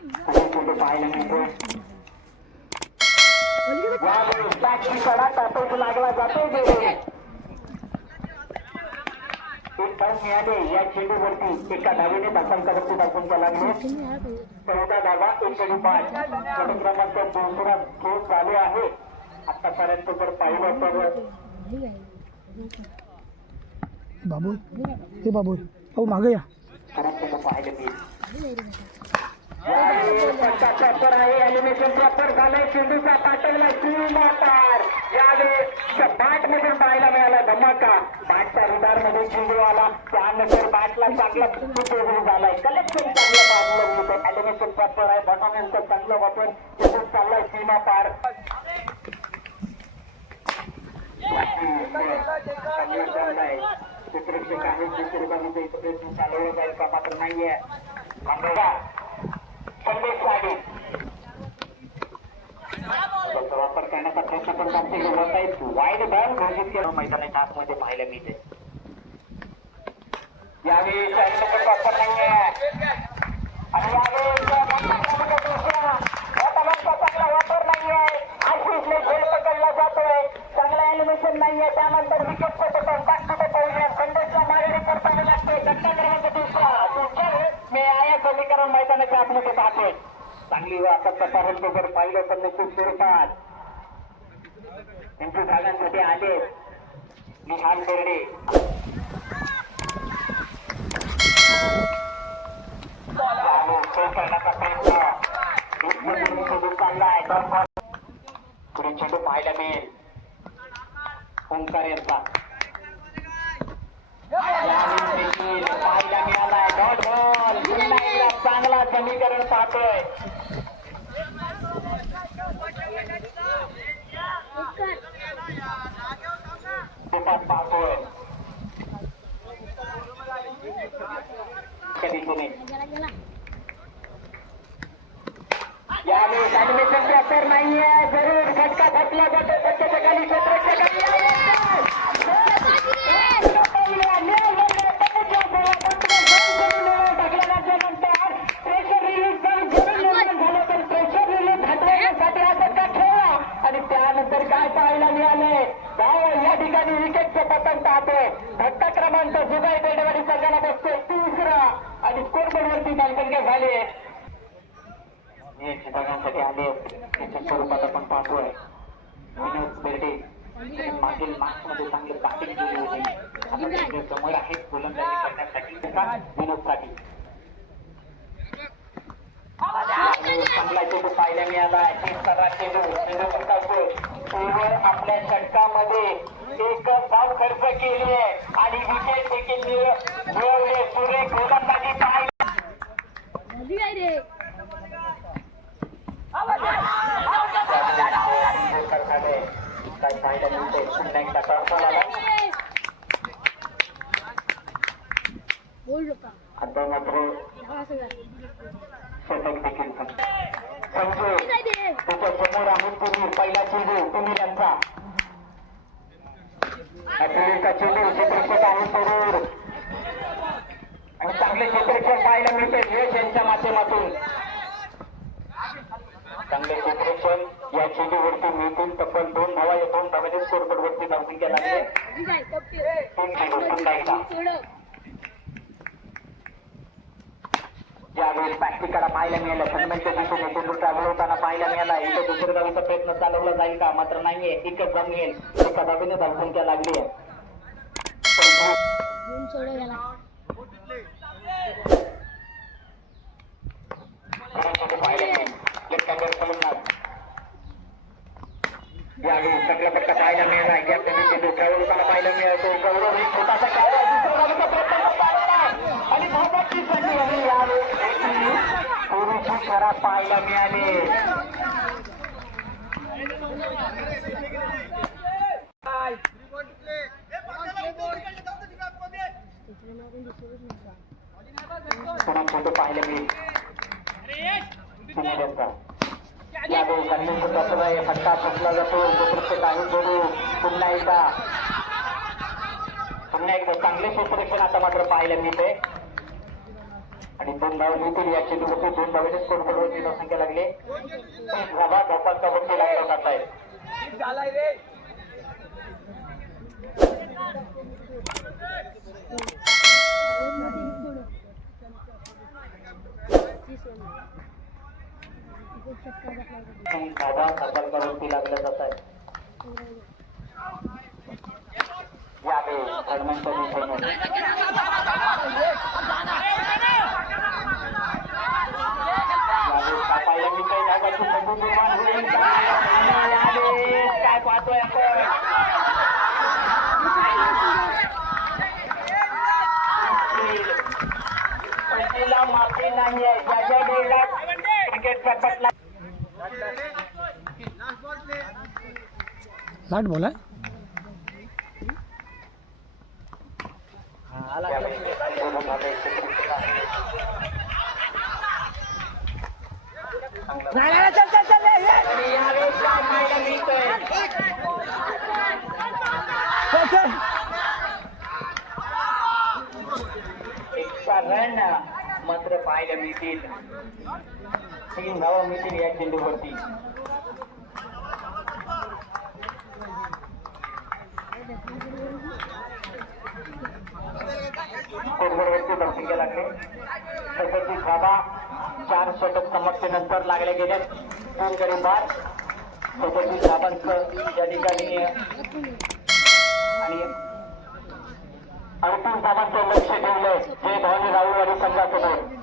Photo पाहायला मिळतो लागला जातो एक धाव मिळाले या चेंडूवरती एका धावेने दाखल दाखवून लागले चौदा धावा एक गडी पाच गट क्रमांक दुसरा खेळ चालू आहे आतापर्यंत जर पाहिलं तर बाबू हे बाबू अहो मागे या. खराब फोटो पाहायला मिळेल प्रॉपर आहे एलिमिनेशन प्रॉपर झालंय सिंधूचा पाठवला सीमा पार यावेळेस बाट मधून पाहायला मिळाला धमाका बाटच्या रुदारमध्ये चेंडू आला त्यानंतर बाटला चांगला उपयोग झालाय कलेक्शन चांगलं मारलं होतं एलिमिनेशन प्रॉपर आहे बटॉनचं चांगलं वापर चेंडू चाललाय सीमा पार चांगलं चाललंय चित्रक्षक आहे चित्रकामध्ये प्रयत्न चालवला जाईल का मात्र नाहीये त्याचा वापर करण्याचा प्रयत्न बॉल घोषित पाहायला मिळते यावेळी वापर आणि यावेळी दुसरा चांगला वापर नाहीये पकडला जातोय चांगला एलिमिनेशन नाहीये त्यानंतर विकेट पटकन बाकी पाहूया संदेशला मागणी करताना लागते घटना दुसरा आहे समीकरण मैदानाच्या आतमध्ये पाहतोय. चांगली आतापर्यंत जर पाहिलं तर निश्चित स्वरूपात. त्यांच्या जागांसाठी आले? निहाल बेर्डे. करण्याचा प्रयत्न. शोधून चाललाय पुढे चेंडू पाहायला मिळेल. ओंकार यांचा यावेळी देखील पाहायला मिळालाय डॉट बॉल चांगला समीकरण पाहतोय. पाहतोय. कधी कोणी यावेळी ॲनिमेशन प्रॉपर नाहीये. जरूर फटका फटला जातो. त्याच्याखाली क्षेत्रक्षकांनी टाकल्यानंतर प्रेशर रिलीज झालं तर प्रेशर रिलीज हटवण्यासाठी हा फटका खेळला आणि त्यानंतर काय पाहायला मिळालंय धाव या ठिकाणी विकेटचं पतन पाहतोय फटका क्रमांक जुगाई बेडवाडी संघाला बसतोय तिसरा आणि स्कोरबोर्डवरती धावसंख्या झाली. आहे हे चित्रकांसाठी आले. त्याच्या स्वरूपात आपण पाहतोय. विनोद बेर्डे मागील मार्च मध्ये चांगली बॅटिंग केली होती. आता समोर आहेत गोलंदाजी करण्यासाठी विनोदसाठी चांगला चेंडू पाहायला मिळाला. तिसरा चेंडू चेंडू केवळ आपल्या षटकामध्ये एक धाव खर्च केली आहे आणि विकेट देखील मिळ- मिळवले. सुरेख गोलंदाजी काय पाहायला मिळते टॉस आला आता मात्र देखील संजू त्याच्यासमोर आहे पूर्वी पहिला चेंडू तुम्ही यांचा पूर्वीचा चेंडू क्षेत्रक्षक आहे समोर आणि चांगले क्षेत्रक्षक पाहायला मिळते यश यांच्या माध्यमातून. चांगले क्षेत्रक्षण या चेंडूवरती मिळतील तब्बल दोन धावा या दोन धाव्याने स्कोरबोर्ड वरती धावतील लागले तीन चेंडू पुन्हा एकदा ज्यावेळेस बॅटिकाला पाहायला मिळालं सन्मानच्या दिशेने चेंडू ट्रॅव्हल होताना पाहायला मिळाला इथं दुसऱ्या धावीचा प्रयत्न चालवला जाईल का मात्र नाहीये एकच जमेल एका धावीने धावसंख्या लागली आहे लेफ्ट यावेळी सगळा पट्टा पाहायला मिळाला गॅप चेंडू ट्रॅव्हल होताना पाहायला मिळतो गौरव छोटासा काय दुसऱ्या धावीचा प्रयत्न आणि संधी यावेळी पूर्वीची खराब पाहायला मिळाली. पुन्हा चेंडू पाहायला मिळेल. यावेळी कन्व्हेन्शन जातो आहे फटका फसला जातो. तो प्रत्येक आहे बघू पुन्हा एकदा. पुन्हा एकदा चांगले क्षेत्रक्षण आता मात्र पाहायला मिळते. आणि दोन धाव मिळतील या चेंडूवरती दोन धावेने स्कोर बरोबरची संख्या लागली एक धावा धपाचा वरती लागला. जात आहे तीन धावा धपाचा लागला जात आहे. यावे दरम्यानच्या दिशेने यावे कापायला मी काही जागाची बंधू निर्माण होईल का? यावे, काय पाहतोय आपण चुकीला माफी नाहीये ज्याच्या वेळेला क्रिकेटचा पटला लाट बोला. आणि यावेळेस रन मात्र पाहायला मिळतील. तीन धावा मिळतील या चेंडूवरती कोरबरवरती धावसंख्या लागले. सध्याची धावा चार षटक समाप्तीनंतर लागल्या गेल्या दोन गडी बाद सध्याची धावांचं या ठिकाणी. आणि अंतिम धाबांचं लक्ष ठेवलंय. जे भावनी राहुल आणि संघासमोर.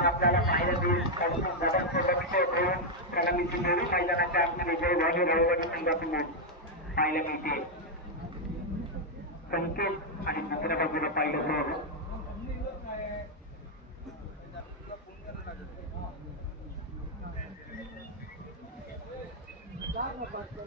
आपल्याला पाहायला मिळेल अंतिम धावांचं लक्ष ठेवून कलामीची नवी मैदानाच्या आतमध्ये जय धोनी राहुलवाडी संघातून पाहायला मिळते संकेत आणि दुसऱ्या बाजूला पाहिलं तर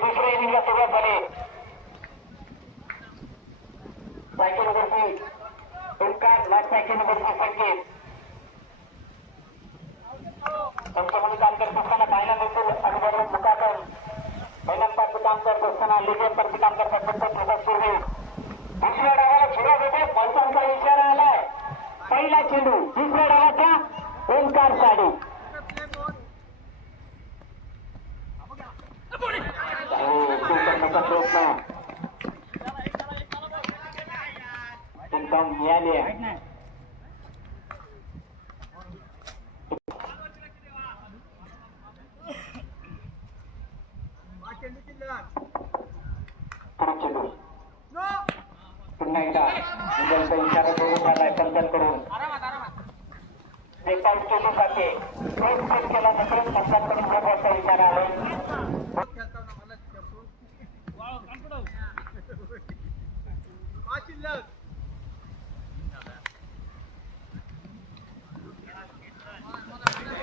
दुसऱ्या इनिंगला सुरुवात झाली सायकल नंबरची ओंकार लास्ट सायकल नंबरची संकेत पंचमणी काम करत असताना पाहायला मिळतील अनुभव मुकाकर पहिल्यांदाचं काम करत असताना लिजियनतर्फे काम करतात प्रसाद सुर्वे दुसऱ्या डावाला सुरुवात होते. पंचांचा इशारा आलाय. पहिला चेंडू दुसऱ्या डावाचा ओंकार साडू. हो, प्रयत्न? मिळाले पुढे चेंडू एकदा मुघलचा इशारा करून झालाय पंचांकडून एक आउट चेंडूसाठी एक सेट केल्यानंतर पंचांकडून महत्त्वाचा इशारा आहे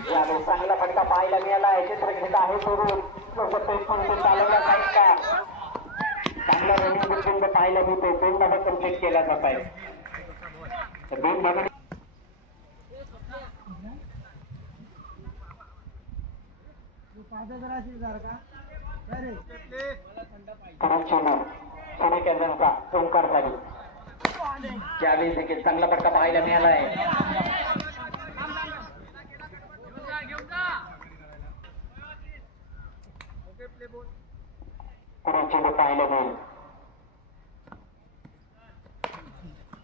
यावेळी चांगला फटका पाहायला मिळाला आहे चित्रगीत आहे सोडून लोक पेटून ते चालवला जाईल का चांगला रनिंग बिल्डिंग पाहायला मिळतो दोन धाबा कंप्लीट केला जात आहे तर दोन धाबा पुढे ओंकार झाली. यावेळी देखील चांगला फटका पाहायला मिळाला आहे पाहायला मिळेल.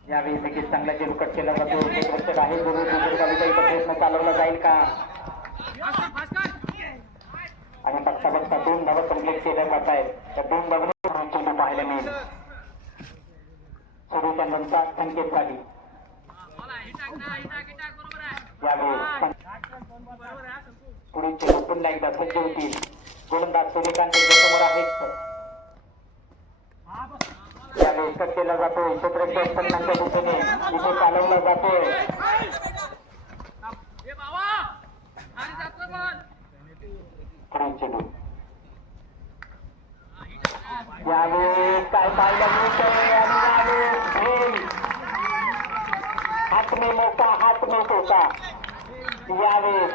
यावेळी देखील चांगला चेंडू कट केला जातो आहे प्रयत्न चालवला जाईल का? आणि पक्षापक्षा दोन धावा कंप्लीट केल्या जात आहेत. त्या दोन धावने चेंडू पाहायला मिळेल सुरू चंदनचा संकेत झाली. यावेळी पुढील चेंडू पुन्हा एकदा सज्ज होतील. गोलंदाज सूर्यकांत समोर आहेत. यावेळी कट केला जातो क्षेत्रक्षण संघांच्या दिशेने इथे चालवला जातोय. पुढील चेंडू यावेळी काय पाहिलं मिळतंय आणि हात में मोका हात में टोका यावेळी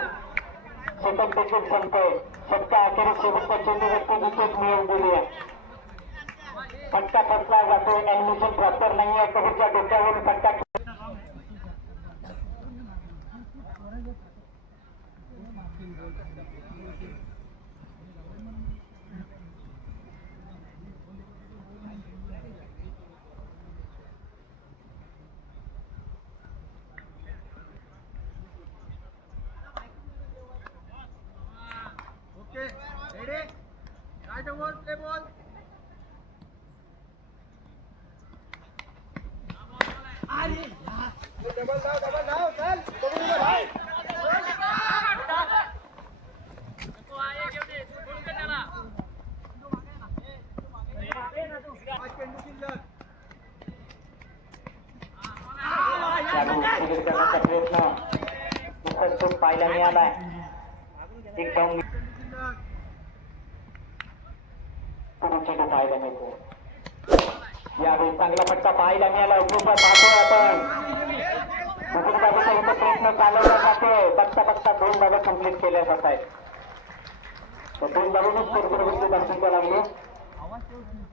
सेकंड देखील संपतोय फटका अखेरीस शेवटच्या चेंडूवरती विकेट मिळवून दिली. फटका फसला जातो ऍडमिशन प्रॉपर नाही आहे कबूरच्या डोक्यावरून फटका चालू सुरू करण्याचा प्रयत्न इथं चूक पाहायला मिळालाय एक डाऊन पुढे चेंडू पाहायला मिळतो यावेळी चांगला पट्टा पाहायला मिळाला उजवीचा पाहतोय आपण दुसरी बाजूचा इथं प्रयत्न चालवला जातोय बघता बघता दोन बाबा कंप्लीट केल्या जात आहेत दोन बाबूनच स्कोरवरती दर्शन करावं लागलो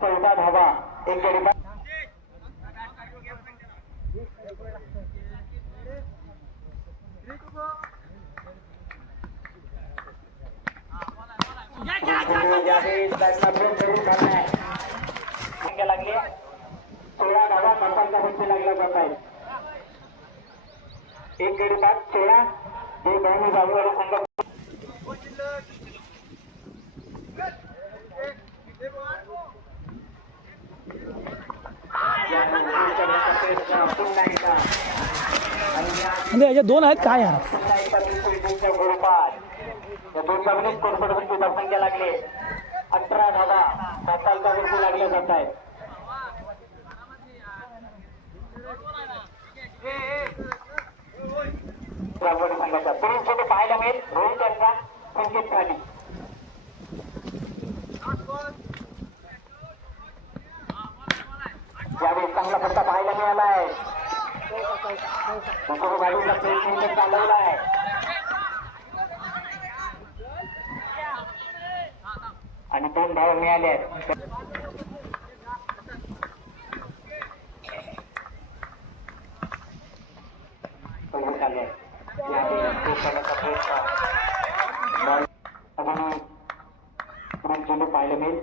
चौदा धावा एक गडी बाद. Three to go. यावेळी बॅटला दोन गडी काढलाय. संख्या सोळा धावा सरकारच्या वरती जात आहेत एक गडी बाद सोळा हे संघ आणि म्हणजे दोन आहेत काय यार पुन्हा एकदा बिलकुल गोलपास या दोन बाजूनेच कोणकोणती धावसंख्या लागली. अठरा धावा सातालच्या वरती लागल्या जात आहेत संघाचा. पाहायला मिळेल. रोहित यांचा संकेत खाली. यावेळी चांगला फटका पाहायला मिळाला आहे. चालवला आहे. आणि दोन धावा मिळाले. आहेत सोडून आले आहेत. यावेळी तो करण्याचा प्रयत्न बॉल अजूनही पुढील चेंडू पाहायला मिळेल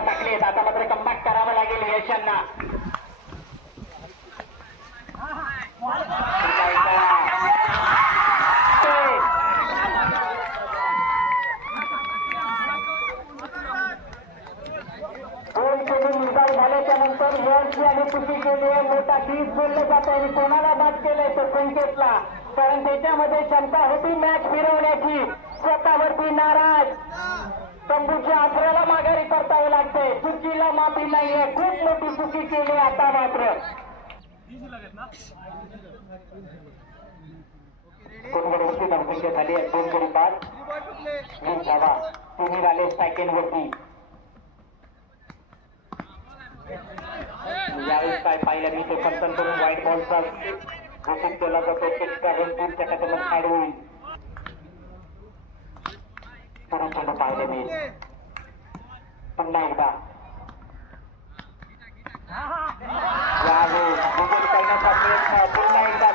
टाकले आता मात्र कमबॅक करावं लागेल यशांना दोन चेंडू निकाल झाल्याच्यानंतर खुशी केली आहे मोठा तीस बोललं जात आहे आणि कोणाला बाद केलंय तर संकेतला कारण त्याच्यामध्ये क्षमता होती मॅच फिरवण्याची. स्वतःवरती नाराज. तंबूच्या आसऱ्याला माघारी परतावे लागते चुकीला माफी नाहीये. खूप मोठी चुकी केली आता मात्र. कोणकडे होती धावसंख्या झाली आहे. दोन गडी वीस धावा तुम्ही आले सेकंड वरती. यावेळेस काय पाहिलं मी ते पंचन करून व्हाईट बॉलचा घोषित केला जातो. एक्स्ट्रा रन तीन सेकंदाला ऍड होईल पुढे चेंडू पाहिले मी पुन्हा एकदा. यावेळेस करण्याचा प्रयत्न पुन्हा एकदा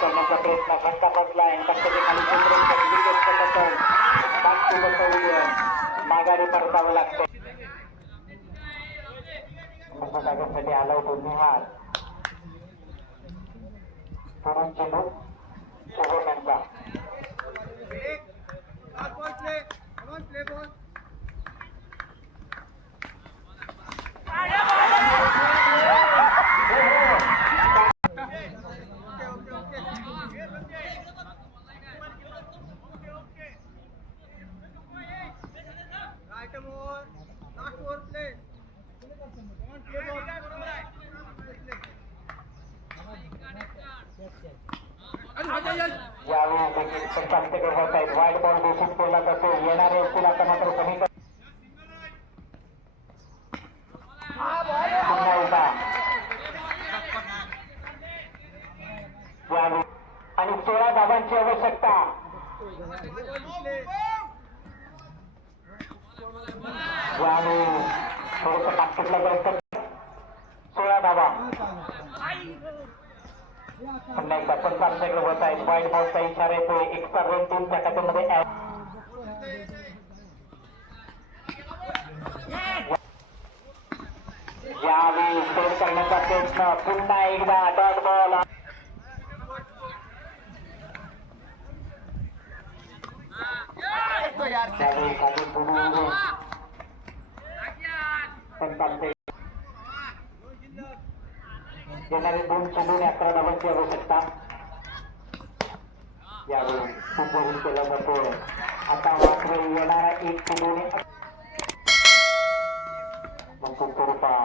करण्याचा प्रयत्न फटका बसला आहे खाली माघारी परतावं लागतं साठी आला होतो यावेळी देखील आहेत वाईट बॉल घोषित केला जातो येणारे असतील आता मात्र कमी पुन्हा एकदा यावेळी आणि सोळा धावांची आवश्यकता यावेळी थोडस जायचं सोळा धावा. पुन्हा एकदा पंचांकडे होत आहेत वाईट बॉलचा इशारा येतोय. एक्स्ट्रा रन तीन फटाक्यामध्ये यावेळी सेव्ह करण्याचा प्रयत्न. पुन्हा एकदा डॉट बॉल बुडवून पंचांचे येणारे दोन चेंडूने अकरा धावांची आवश्यकता यावेळी खूप भरून केला जातो आता मात्र येणारा एक चेंडूने मग तो करू पाहा